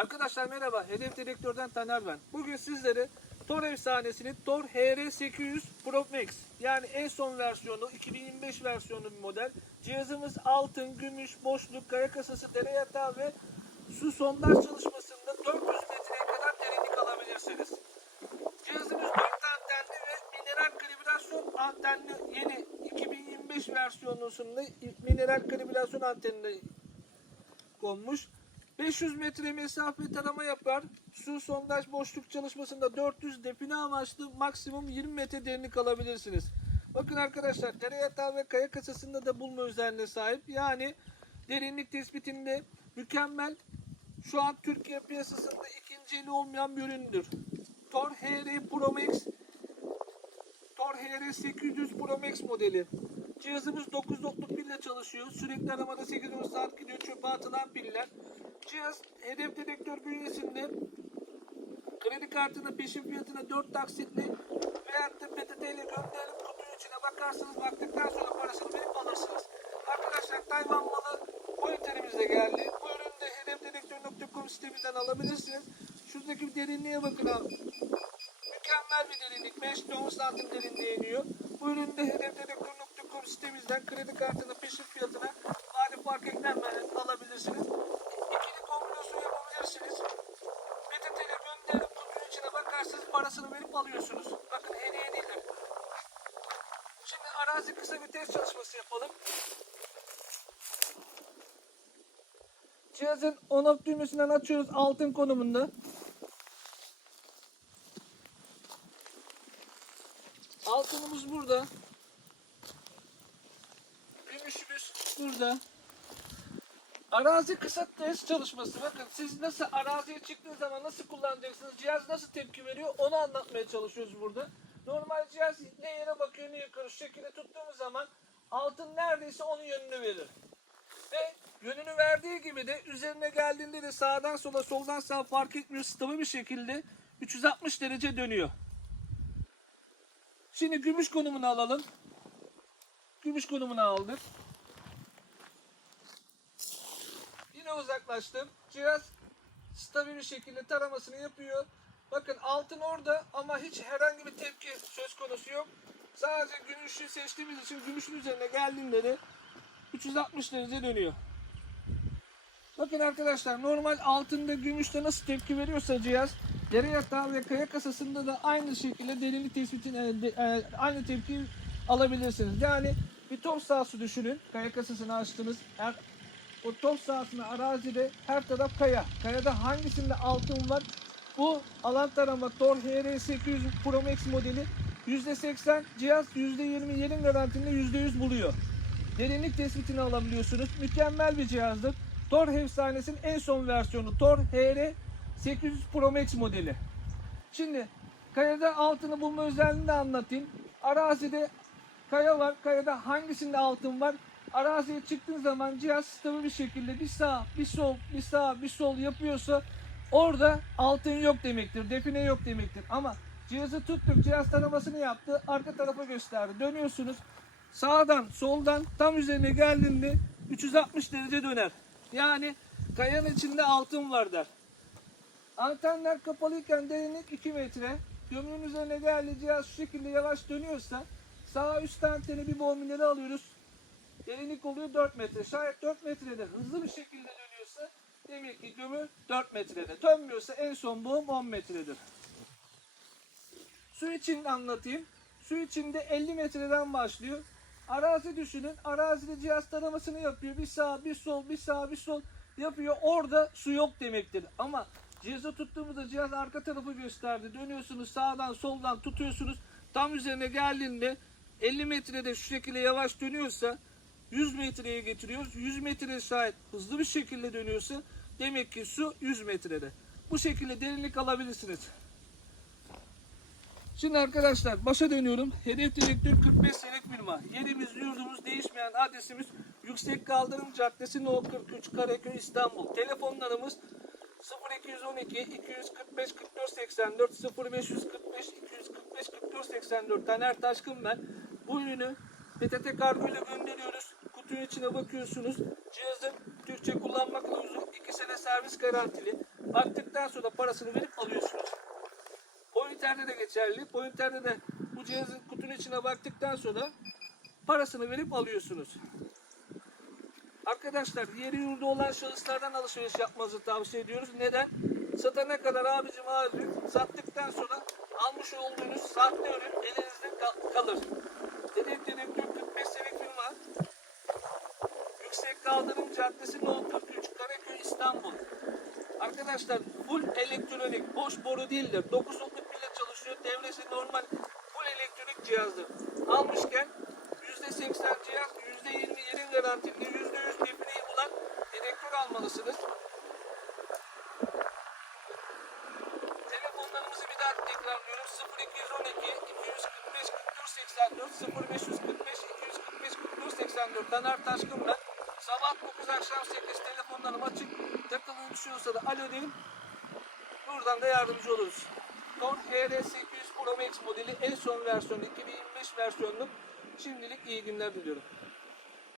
Arkadaşlar merhaba, Hedef Direktör'den Taner ben. Bugün sizlere Tor efsanesinin Thor HR800 Pro Max yani en son versiyonu 2025 versiyonu bir model. Cihazımız altın, gümüş, boşluk, kaya kasası, dere yatağı ve su sondaj çalışmasında 400 metreye kadar derinlik alabilirsiniz. Cihazımız 4 antenli ve mineral kalibrasyon antenli yeni 2025 versiyonu versiyonusunda mineral kalibrasyon antenli konmuş. 500 metre mesafe tarama yapar. Su sondaj boşluk çalışmasında 400 define amaçlı maksimum 20 metre derinlik alabilirsiniz. Bakın arkadaşlar dere yatağı ve kaya kasasında da bulma özelliğine sahip. Yani derinlik tespitinde mükemmel şu an Türkiye piyasasında ikinci eli olmayan bir üründür. Thor HR Pro Max Thor HR 800 Pro Max modeli. Cihazımız 9 notluk pille çalışıyor. Sürekli arabada 8-10 saat gidiyor çöpe atılan piller. Cihaz hedef dedektör bünyesinde kredi kartını peşin fiyatına 4 taksitle veyahut da PTT ile gönderelim kutunun içine bakarsınız. Baktıktan sonra parasını verip alırsınız. Arkadaşlar Tayvan malı bu ürünlerimizde geldi. Bu ürünü de hedefdedektör.com sitemizden alabilirsiniz. Şuradaki bir derinliğe bakın abi. Mükemmel bir derinlik. 5-10 santim derinliğe iniyor. Bu üründe hedef kredi kartının peşin fiyatına mali fark eklenmeden alabilirsiniz. İkili kombinasyon yapabilirsiniz. metin BTT'le gönderip kutunun içine bakarsınız parasını verip alıyorsunuz. Bakın hediye değildir. Şimdi arazi kısa bir test çalışması yapalım. Cihazın on off düğmesinden açıyoruz altın konumunda. Altınımız burada görüşümüz burada. Arazi kısa test çalışması. Bakın siz nasıl araziye çıktığınız zaman nasıl kullanacaksınız, cihaz nasıl tepki veriyor onu anlatmaya çalışıyoruz burada. Normal cihaz ne yere bakıyor ne yukarı şekilde tuttuğumuz zaman altın neredeyse onun yönünü verir. Ve yönünü verdiği gibi de üzerine geldiğinde de sağdan sola soldan sağa fark etmiyor stabil bir şekilde 360 derece dönüyor. Şimdi gümüş konumunu alalım. Gümüş konumunu aldık. Yine uzaklaştım. Cihaz stabil bir şekilde taramasını yapıyor. Bakın altın orada ama hiç herhangi bir tepki söz konusu yok. Sadece gümüşü seçtiğimiz için gümüşün üzerine geldiğinde de 360 derece dönüyor. Bakın arkadaşlar normal altında gümüşte nasıl tepki veriyorsa cihaz dere yatağı ve kaya kasasında da aynı şekilde derinlik tespitine e, aynı tepki alabilirsiniz. Yani bir top sahası düşünün. Kaya kasasını açtınız. Er, o top sahasını arazide her taraf kaya. Kayada hangisinde altın var? Bu alan tarama Thor HR800 Pro Max modeli %80 cihaz %20 yerin garantinde %100 buluyor. Derinlik tespitini alabiliyorsunuz. Mükemmel bir cihazdır. Thor efsanesinin en son versiyonu Thor HR 800 Pro Max modeli. Şimdi kayada altını bulma özelliğini de anlatayım. Arazide kaya var. Kayada hangisinde altın var? Araziye çıktığın zaman cihaz stabil bir şekilde bir sağ, bir sol, bir sağ, bir sol yapıyorsa orada altın yok demektir. Define yok demektir. Ama cihazı tuttuk, cihaz taramasını yaptı, arka tarafa gösterdi. Dönüyorsunuz. Sağdan, soldan tam üzerine geldiğinde 360 derece döner. Yani kayanın içinde altın var der. Antenler kapalıyken derinlik 2 metre, gömünün üzerine değerli cihaz şu şekilde yavaş dönüyorsa Sağ üst tankları bir bor minerali alıyoruz. Derinlik oluyor 4 metre. Şayet 4 metrede hızlı bir şekilde dönüyorsa demek ki gömü 4 metrede. Dönmüyorsa en son boğum 10 metredir. Su için anlatayım. Su içinde 50 metreden başlıyor. Arazi düşünün. Arazide cihaz taramasını yapıyor. Bir sağ, bir sol, bir sağ, bir sol yapıyor. Orada su yok demektir. Ama cihazı tuttuğumuzda cihaz arka tarafı gösterdi. Dönüyorsunuz sağdan, soldan tutuyorsunuz. Tam üzerine geldiğinde 50 metrede şu şekilde yavaş dönüyorsa 100 metreye getiriyoruz. 100 metre şayet hızlı bir şekilde dönüyorsa demek ki su 100 metrede. Bu şekilde derinlik alabilirsiniz. Şimdi arkadaşlar başa dönüyorum. Hedef direktör 45 senek firma. Yerimiz yurdumuz değişmeyen adresimiz Yüksek Kaldırım Caddesi No 43 Karaköy İstanbul. Telefonlarımız 0212 245 4484 84 0545 245 4484 Taner Taşkın ben. Bu ürünü PTT kargo ile gönderiyoruz. Kutunun içine bakıyorsunuz. Cihazın Türkçe kullanma kılavuzu 2 sene servis garantili. Baktıktan sonra parasını verip alıyorsunuz. Pointer'de de geçerli. Pointer'de de bu cihazın kutunun içine baktıktan sonra parasını verip alıyorsunuz. Arkadaşlar yeri yurdu olan şahıslardan alışveriş yapmanızı tavsiye ediyoruz. Neden? Satana kadar abicim abi sattıktan sonra almış olduğunuz sahte ürün elinizde kalır. Bende 45 sene firma. Yüksek Kaldırım Caddesi No 43 Karaköy İstanbul. Arkadaşlar full elektronik boş boru değildir. 9 otluk bile çalışıyor. Devresi normal full elektronik cihazdır. Almışken %80 cihaz, %20 yerin garantili, %100 depreyi bulan elektrik almalısınız. tekrar diyorum 0212 245 44 84 Taşkın ben. Sabah 9 akşam 8 telefonlarım açık. Takılın düşüyorsa da alo deyin. Buradan da yardımcı oluruz. Ford ER800 Pro Max modeli en son versiyonu 2025 versiyonlu. Şimdilik iyi günler diliyorum.